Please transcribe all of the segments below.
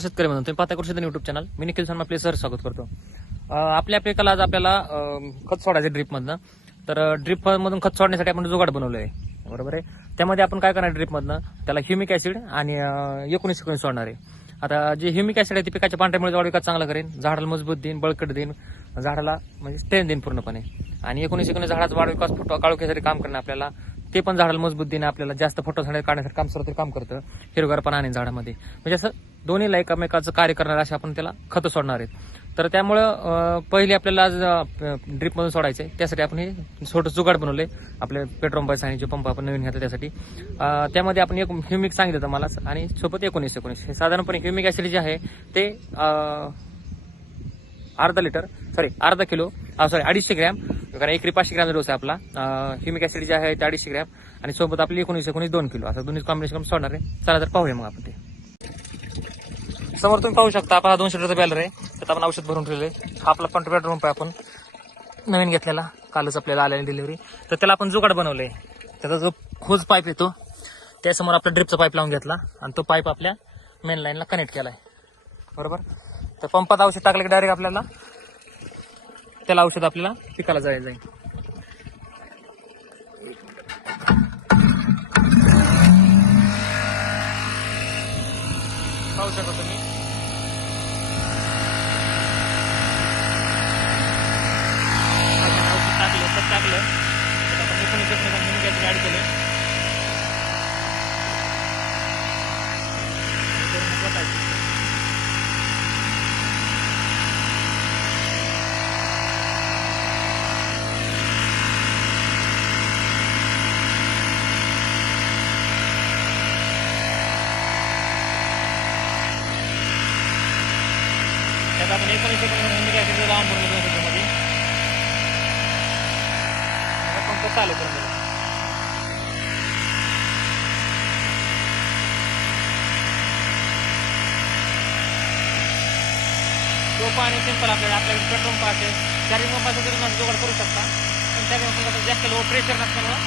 शेतकरी म्हणून तुम्ही पाहता कृषी युट्यूब चॅनल मी निखिल शर्मा आपले सर स्वागत करतो. आपल्या पिकाला आज आपल्याला खत सोडायचं ड्रीप मधन तर ड्रिप मधून खत सोडण्यासाठी आपण जुगाड बनवलोय. बरोबर आहे? त्यामध्ये आपण काय करणार ड्रिप मधन त्याला ह्युमिक ऍसिड आणि एकोणीस एकोणीस सोडणार आहे. आता जे ह्युमिक ऍसिड आहे ते पिकाच्या पांढऱ्यामुळे वाढ विकास चांगला करेन. झाडाला मजबूत देईन बळकट देईन. झाडाला म्हणजे स्ट्रेन देईन पूर्णपणे. आणि एकोणीस एकोणीस झाडाचा वाढ विकास फोटो काळोख्यासाठी काम करणं आपल्याला. ते पण झाडाला मजबूत देणं आपल्याला. जास्त फोटो झाडे काढण्यासाठी काम सर्व काम करतं. हिरवगारपणा आणि झाडामध्ये. म्हणजे असं दोन्हीला एकमेकाचं कार्य करणार असे आपण त्याला खतं सोडणार आहेत. तर त्यामुळं पहिली पहिले आपल्याला आज ड्रीप सोडायचं आहे त्यासाठी आपण हे छोटं जुगाड बनवले आपले पेट्रोल पंप आणि जे पंप आपण नवीन घेतला त्यासाठी. त्यामध्ये आपण एक ह्युमिक सांगितलं होतं मला. आणि सोबत एकोणीस एकोणीस. हे साधारणपणे ह्युमिक ऍसिड जे आहे ते अर्धा लिटर सॉरी अर्धा किलो सॉरी अडीचशे ग्रॅम. कारण एकरी पाचशे ग्रॅम डोस आहे आपला. ह्युमिक ऍसिड जे आहे ते अडीचशे ग्रॅम. आणि सोबत आपली एकोणीस एकोणीस दोन किलो. असं दोन्ही कॉम्बिनेशन सोडणार आहे. चला तर पाहूया मग आपण ते. समोर तुम्ही पाहू शकता आपला हा दोनशे लिटरचा बॅलर आहे. त्यात आपण औषध भरून ठेवले हा आपला पंधरा बेडरूम आहे आपण नवीन घेतलेला कालच आपल्याला आलेली डिलिव्हरी तर त्याला आपण जुगाड बनवलंय. त्याचा जो खोज पाईप येतो त्यासमोर आपला ड्रिपचा पाईप लावून घेतला आणि तो पाईप आपल्या मेन लाईनला कनेक्ट केलाय. बरोबर? तर पंपात औषध टाकलं की डायरेक्ट आपल्याला त्याला औषध आपल्याला पिकाला जायला जाईल पाहू शकता तुम्ही औषध टाकलं खत टाकलं तर आपण एकोणीस एकोणीस आणि मिनिटाची ऍड केलं करून मग वाटायचं. त्यात आपण एकोणीस एकोणीस म्हणून काय लावून भरून घेतो त्याच्यामध्ये आता पंप चालू करून देऊ तो पाणी सिंपल आपल्याला आपल्याकडे पेट्रोल पंप असेल चारी पंपाचं जरी माणूस जोगाड करू शकता. पण त्या पंपात जास्त लो प्रेशर नसल्यामुळं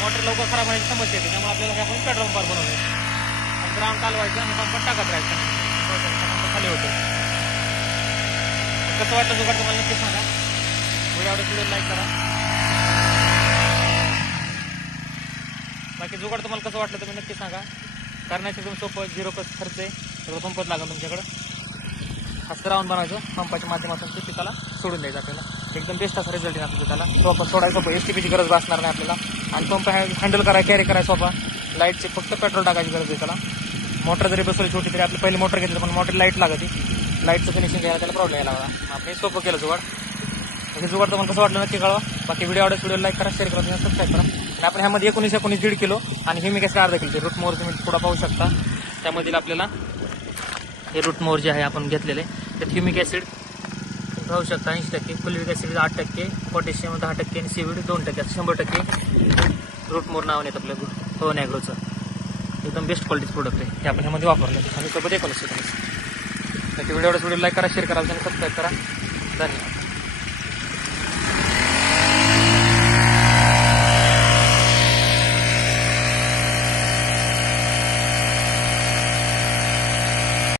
मोटर लवकर खराब होण्याची समस्या येते. त्यामुळे आपल्याला आपण पेट्रोल पंपावर बनवलं आणि ग्राउंड चालवायचं आणि पंप टाकत राहायचं. खाली होतं कसं वाटलं जुगाड तुम्हाला नक्की सांगा. व्हिडिओ आवडत व्हिडिओ लाईक करा. बाकी जुगाड तुम्हाला कसं वाटलं तुम्ही नक्की सांगा. करण्याचं एकदम सोपं झिरो कस खर्च आहे. सगळं पंपच लागेल तुमच्याकडं. हस्त राहून बनवायचं. पंपाच्या माध्यमातून ते पिकाला सोडून द्यायचं आपल्याला. एकदम बेस्ट असा रिझल्ट येईल आपल्या पिकाला सोपा सोडायचं सोपं. एस टी पीची गरज भासणार नाही आपल्याला. आणि पंप हँडल करा कॅरी करायचा सोपा लाईटचे फक्त पेट्रोल टाकायची गरज आहे त्याला. मोटर जरी बसवली छोटी तरी आपली पहिली मोटर घेतली पण मोटर लाइट लागते. लाईटचं फिनिशिंग घ्यायला त्याला प्रॉब्लेम यायला लागला. आपण हे सोपं केलं जुगाड. हे जुगाड तुम्हाला कसं वाटलं नक्की कळवा. बाकी व्हिडिओ आवडेल व्हिडिओ लाईक करा शेअर करा सबस्क्राईब करा. आणि आपण ह्यामध्ये एकोणीस एकोणीस दीड किलो आणि हे मी कसं अर्धा किलो रूट मोर तुम्ही पुढं पाहू शकता. त्यामधील आपल्याला हे रूट मोर जे आहे आपण घेतलेले त्यात ह्युमिक ॲसिड पाहू शकता ऐंशी टक्के फुलविक ॲसिड आठ टक्के पोटॅशियम दहा टक्के आणि सीविड दोन टक्के असं शंभर टक्के रूट मोर नावाने येतं आपलं हो नॅग्रोचं एकदम बेस्ट क्वालिटीचं प्रोडक्ट आहे. हे आपण ह्यामध्ये वापरलं. आणि सोबत एकोणीस एकोणीस. बाकी व्हिडिओ व्हिडिओ लाईक करा शेअर करा आणि सबस्क्राईब करा. धन्यवाद.